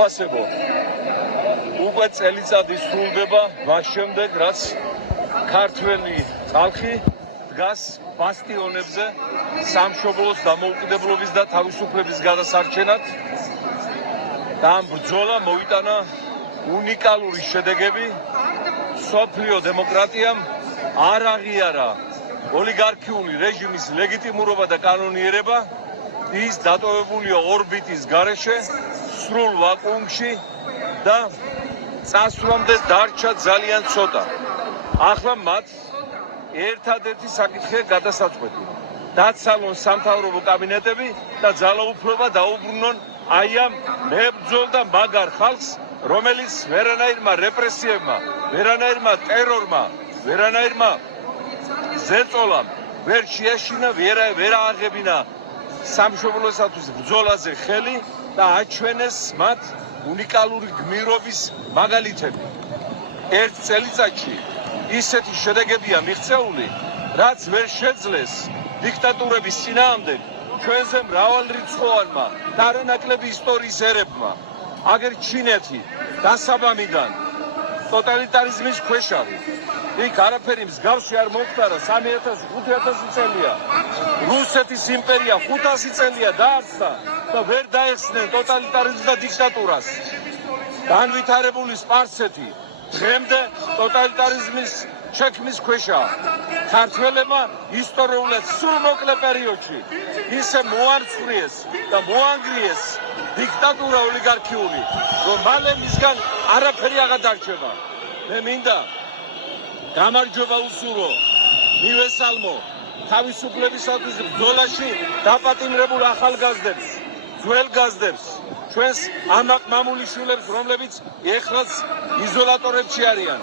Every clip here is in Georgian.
უფასებო უკვე წელიწადი სრულდება მას შემდეგ რაც ქართველი ხალხი დგას ბასტიონებზე სამშობლოს დამოუკიდებლობის და თავისუფლების გადასარჩენად და ამ ბრძოლა მოიტანა უნიკალური შედეგები სოფლიო დემოკრატიამ არ აღიარა ოლიგარქიული რეჟიმის ლეგიტიმურობა და კანონიერება ის დატოვებულია ორბიტის გარეშე სრულ ვაკუუმში და წასვლამდე დარჩა ძალიან ცოტა ახლა მათ ერთადერთი საკითხია გადასაწყვეტი დაცალონ სამთავრობო კაბინეტები და ძალაუფლება დაუბრუნონ აი ამ მებრძოლ და მაგარ ხალხს რომელიც ვერანაირმა რეპრესიებმა ვერანაირმა ტერორმა ვერანაირმა ზეწოლამ ვერ შეაშინა ვერ ააღებინა სამშობლოსათვის ბრძოლაზე ხელი და აჩვენეს მათ უნიკალური გმირობის მაგალითები ერთ წელიწადში ისეთი შედეგებია მიღწეული რაც ვერ შეძლეს დიქტატურების წინააღმდეგ ჩვენზე მრავალრიცხოვანმა და არანაკლები ისტორიის ერებმა აგერ ჩინეთი დასაბამიდან ტოტალიტარიზმის ქვეშ არის იქ არაფერი მსგავსი არ მოხდარა 3000-5000 წელია რუსეთის იმპერია 500 წელია დაარსდა და ვერ დაეხსნენ ტოტალიტარიზმს და დიქტატურას განვითარებული სპარსეთი დღემდე ტოტალიტარიზმის ჩექმის ქვეშაა ქართველებმა ისტორიულად სულ მოკლე პერიოდში ისე მოარწყვიეს და მოანგრიეს დიქტატურა ოლიგარქიული რომ მალე მისგან არაფერი აღარ დარჩება მე მინდა გამარჯობა უსურო მივესალმო თავისუფლებისათვის ბრძოლაში დაპატიმრებულ ახალგაზრდებს ძველგაზრდებს ჩვენს ამაყ მამულიშვილებს რომლებიც ეხლაც იზოლატორებში არიან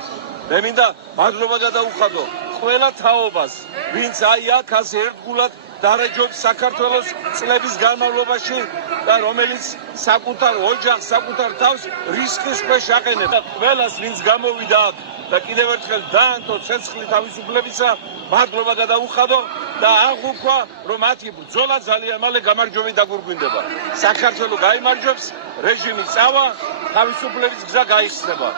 მე მინდა მადლობა გადაუხადო ყველა თაობას ვინც აი აქ ასე ერთგულად დარეჯობს საქართველოს წლების განმავლობაში და რომელიც საკუთარ ოჯახს საკუთარ თავს რისკის ქვეშ აყენებს და ყველას ვინც გამოვიდა აქ და კიდევ ერთხელ დაანტო ცეცხლი თავისუფლებისა მადლობა გადაუხადო და აღუქვა რომ მათი ბრძოლა ძალიან მალე გამარჯვებით დაგურგვინდება საქართველო გაიმარჯვებს რეჟიმი წავა თავისუფლების გზა გაიხსნება